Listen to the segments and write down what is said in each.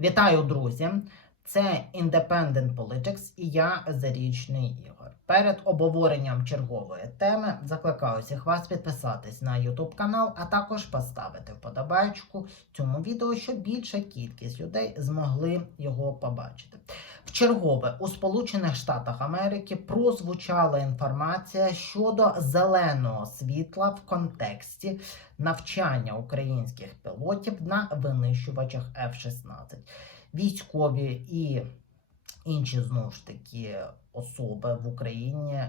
Вітаю, друзі! Це Independent Politics і я Зарічний Ігор. Перед обговоренням чергової теми закликаю всіх вас підписатись на YouTube канал, а також поставити вподобайку цьому відео, щоб більша кількість людей змогли його побачити. Вчергове у Сполучених Штатах Америки прозвучала інформація щодо зеленого світла в контексті навчання українських пілотів на винищувачах F-16 військові і інші знову ж таки особи в Україні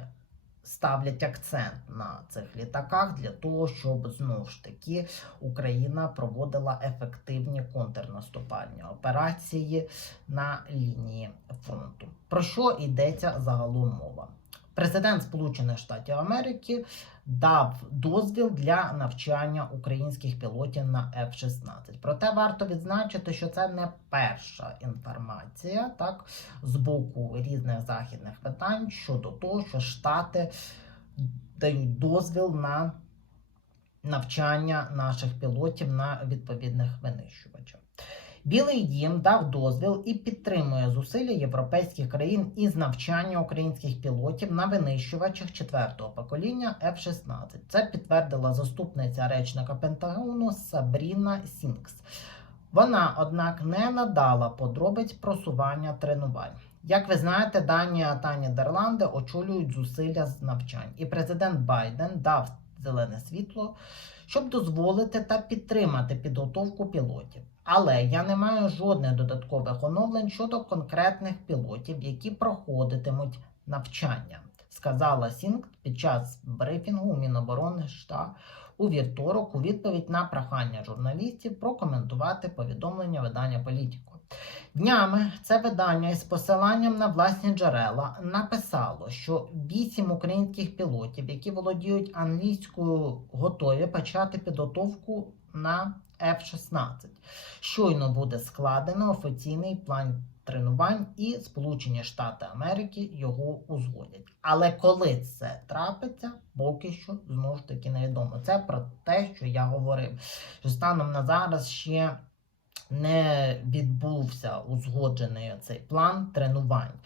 ставлять акцент на цих літаках для того, щоб знову ж таки Україна проводила ефективні контрнаступальні операції на лінії фронту. Про що йдеться загалом мова? Президент Сполучених Штатів Америки дав дозвіл для навчання українських пілотів на F-16. Проте варто відзначити, що це не перша інформація так з боку різних західних видань щодо того, що Штати дають дозвіл на навчання наших пілотів на відповідних винищувачах. Білий дім дав дозвіл і підтримує зусилля європейських країн із навчання українських пілотів на винищувачах четвертого покоління F-16. Це підтвердила заступниця речника Пентагону Сабріна Сінкс. Вона, однак, не надала подробиць просування тренувань. Як ви знаєте, Данія та Нідерланди очолюють зусилля з навчань, і президент Байден дав зелене світло, щоб дозволити та підтримати підготовку пілотів. Але я не маю жодних додаткових оновлень щодо конкретних пілотів, які проходитимуть навчання, сказала Сінк під час брифінгу Міноборони США у вівторок у відповідь на прохання журналістів прокоментувати повідомлення видання Політіко. Днями це видання із посиланням на власні джерела написало, що вісім українських пілотів, які володіють англійською, готові почати підготовку на F-16. Щойно буде складено офіційний план тренувань, і Сполучені Штати Америки його узгодять. Але коли це трапиться, поки що знову ж таки невідомо. Це про те, що я говорив, що станом на зараз ще не відбувся узгоджений цей план тренувань.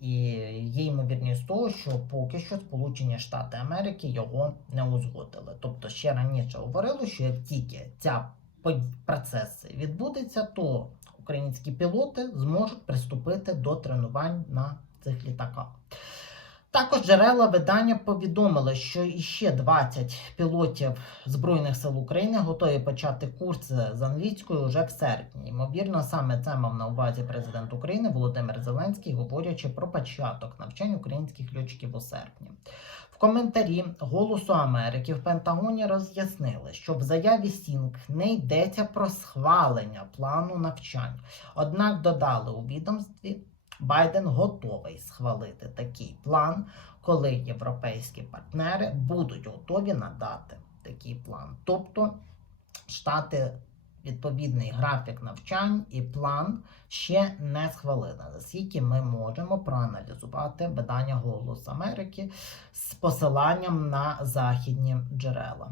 І є ймовірність того, що поки що Сполучені Штати Америки його не узгодили. Тобто ще раніше говорили, що як тільки ця процес відбудеться, то українські пілоти зможуть приступити до тренувань на цих літаках. Також джерела видання повідомили, що іще 20 пілотів Збройних сил України готові почати курси з англійською вже в серпні. Ймовірно, саме це мав на увазі президент України Володимир Зеленський, говорячи про початок навчань українських льотчиків у серпні. В коментарі Голосу Америки в Пентагоні роз'яснили, що в заяві Сінк не йдеться про схвалення плану навчань. Однак додали у відомстві. Байден готовий схвалити такий план, коли європейські партнери будуть готові надати такий план. Тобто Штати відповідний графік навчань і план ще не схвалили, наскільки ми можемо проаналізувати видання Голос Америки з посиланням на західні джерела.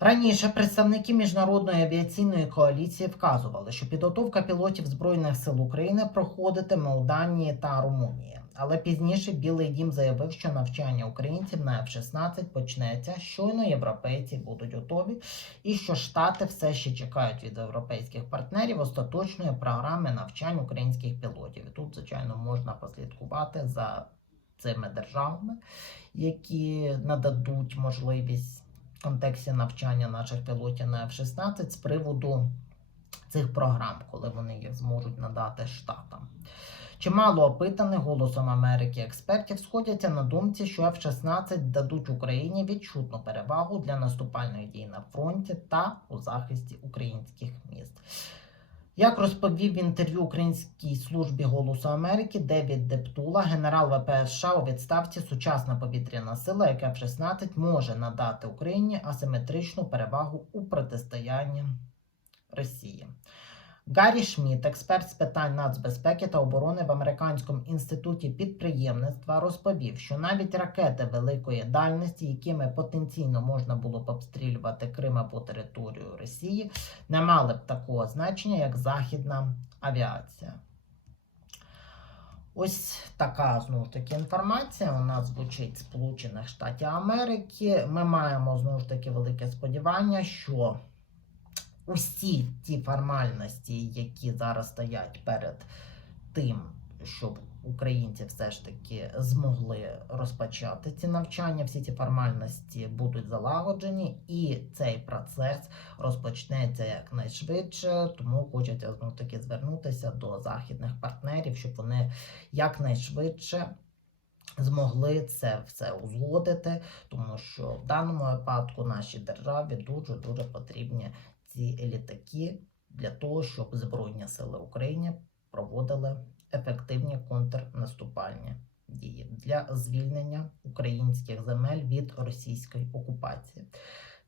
Раніше представники міжнародної авіаційної коаліції вказували, що підготовка пілотів Збройних сил України проходитиме у Данії та Румунії. Але пізніше Білий Дім заявив, що навчання українців на F-16 почнеться щойно європейці будуть готові, і що Штати все ще чекають від європейських партнерів остаточної програми навчань українських пілотів. Тут, звичайно, можна послідкувати за цими державами, які нададуть можливість контексті навчання наших пілотів на F-16 з приводу цих програм, коли вони їх зможуть надати штатам. Чимало опитаних голосом Америки експертів сходяться на думці, що F-16 дадуть Україні відчутну перевагу для наступальної дій на фронті та у захисті українських міст. Як розповів в інтерв'ю Українській службі Голосу Америки Девід Дептула, генерал ВПС США у відставці сучасна повітряна сила, яка F-16 може надати Україні асиметричну перевагу у протистоянні Росії. Гаррі Шміт, експерт з питань нацбезпеки та оборони в Американському інституті підприємництва, розповів, що навіть ракети великої дальності, якими потенційно можна було б обстрілювати Крим або територію Росії, не мали б такого значення, як західна авіація. Ось така знову ж таки інформація. У нас звучить Сполучених Штатів Америки. Ми маємо знову ж таки велике сподівання, що усі ті формальності, які зараз стоять перед тим, щоб українці все ж таки змогли розпочати ці навчання, всі ці формальності будуть залагоджені, і цей процес розпочнеться якнайшвидше. Тому хочеться знову таки звернутися до західних партнерів, щоб вони якнайшвидше. Змогли це все узгодити, тому що в даному випадку нашій державі дуже дуже потрібні ці літаки для того, щоб Збройні сили України проводили ефективні контрнаступальні дії для звільнення українських земель від російської окупації.